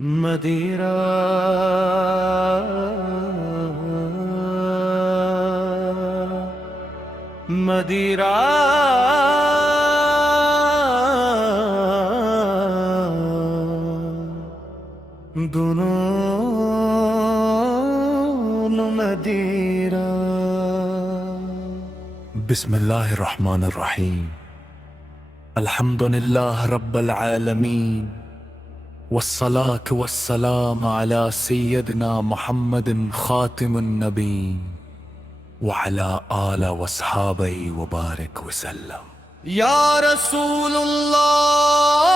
مدیرہ مدیرہ دونوں مدیرہ۔ بسم اللہ الرحمن الرحیم۔ الحمد للہ رب العالمین، والصلاة والسلام على سيدنا محمد خاتم النبيين وعلى آله واصحابه وبارك وسلم۔ یا رسول اللہ،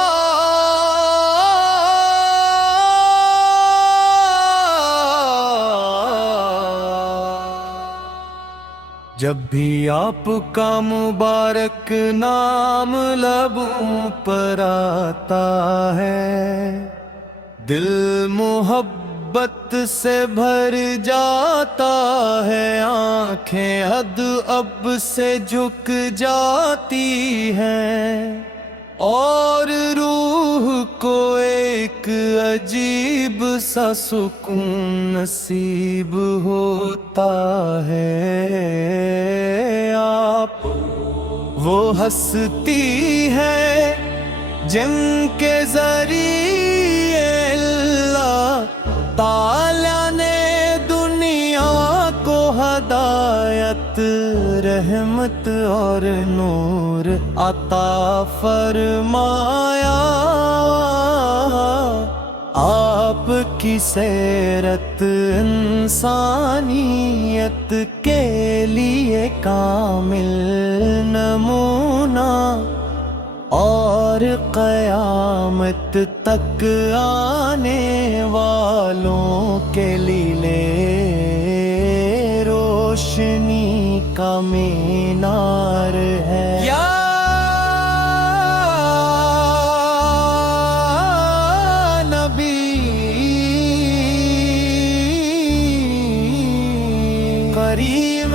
جب بھی آپ کا مبارک نام لبوں پر آتا ہے، دل محبت سے بھر جاتا ہے، آنکھیں حد اب سے جھک جاتی ہیں، اور روح کو ایک عجیب سا سکون نصیب ہوتا ہے۔ آپ وہ ہستی ہے جن کے ذریعے اللہ تعالیٰ نے دنیا کو ہدایت، رحمت اور نور عطا فرمایا۔ آپ کی سیرت انسانیت کے لیے کامل نمونہ، اور قیامت تک آنے والوں کے لیے روشنی کا مینار ہے۔ یا نبی کریم،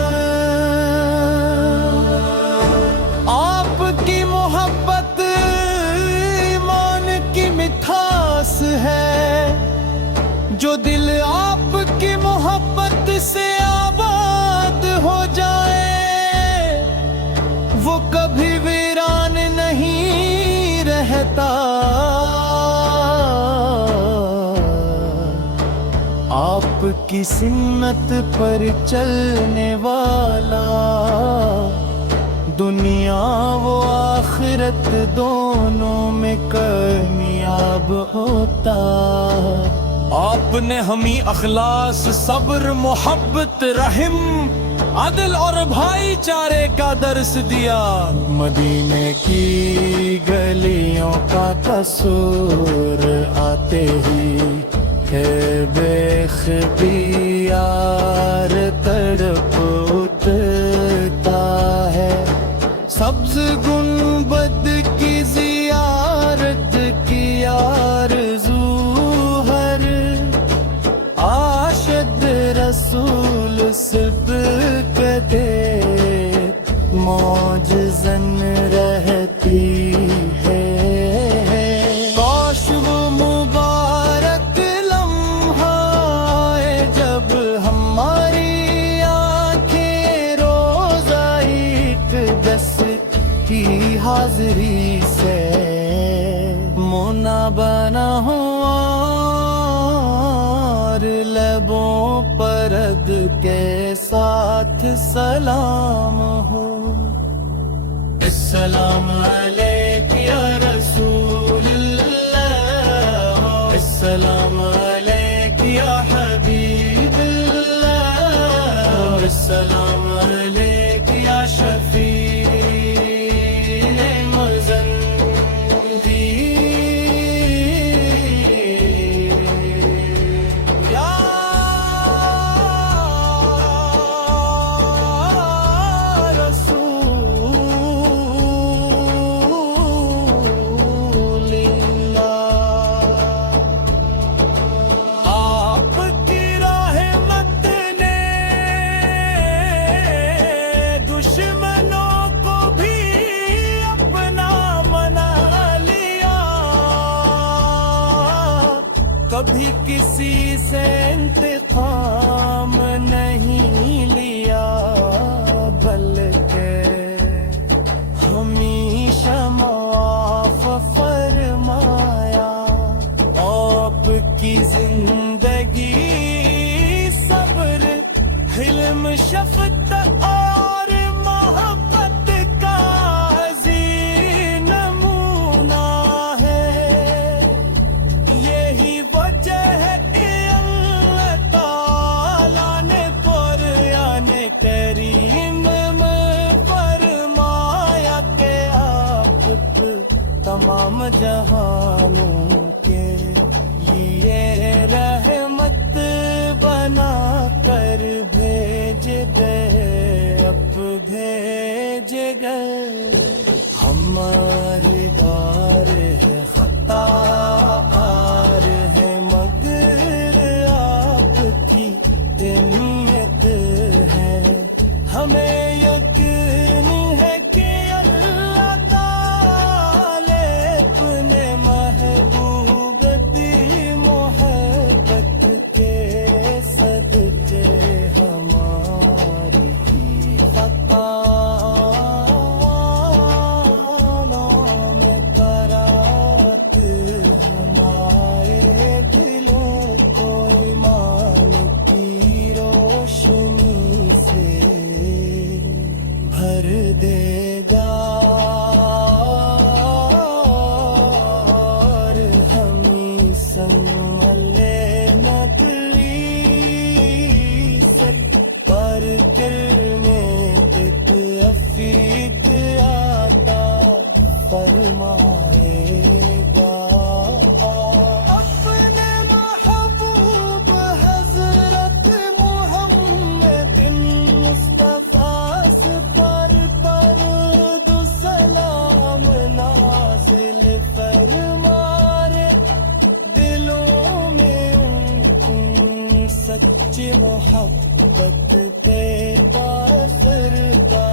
آپ کی محبت ایمان کی مٹھاس ہے، جو دل آپ کی محبت سے آباد ہو جائے وہ کبھی ویران نہیں رہتا۔ آپ کی سنت پر چلنے والا دنیا و آخرت دونوں میں کامیاب ہوتا۔ آپ نے ہمیں اخلاص، صبر، محبت، رحم، عدل اور بھائی چارے کا درس دیا۔ مدینے کی گلیوں کا تصور آتے ہی ہے بے اختیار تڑپ اٹھتا ہے، سبز گنبد کی زیارت کی آرزو ہر عاشق رسول سبقتے معجزن رہتی ہے۔ کاش وہ مبارک لمحہ آئے جب ہماری آنکھیں روزہ اقدس کی حاضری سے منابنا ہو، اور لبوں پر اد کے ساتھ سلام ہو۔ السلام علیک یا رسول اللہ، السلام علیک یا حبیب اللہ، السلام علیک یا شفیع کبھی کسی سے انتقام نہیں لیا، بلکہ ہمیشہ معاف فرمایا۔ آپ کی زندگی صبر، حلم، شفقت اور محبت کا عظیم نمونہ ہے۔ یہی وجہ ہے کہ اللہ تعالیٰ نے قرآن کریم میں فرمایا کہ آپ تمام جہانوں کے لیے رحمت بنا کر بھیج گئے، اب بھیج گئے۔ ہماری دار ہے خطا آر ہے، مگر آپ کی نیت ہے۔ ہمیں یقین ہے کہ اللہ تعالی اپنے محبوب کی محبت کے صدقے ہماری خطاؤں میں کرات ہمارے دلوں کو ایمان کی روشنی سے بھر دے گا، اور ہمیں سنبھلے نہ پلیس پر کرنے ایک افیق عطا فرمائے گا۔ اپنے محبوب حضرت محمد مصطفیٰ پر درود و سلام نازل فرمائے، دلوں میں ان سچی محبت کے تاثر کا